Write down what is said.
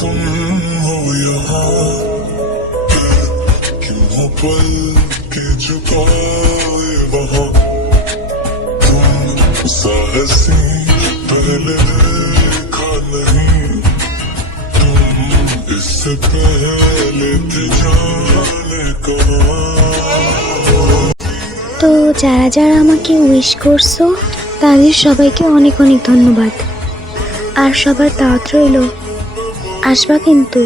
तुम हो यहाँ, क्यों हो पल के झुकाए वहाँ, तुम सा हंसी पहले देखा नहीं, तुम इससे पहले थे जाने कहाँ। তো যারা যারা আমাকে উইশ করছো তাদের সবাইকে অনেক অনেক ধন্যবাদ। আর সবার দাওয়াত রইল, আসবা কিন্তু।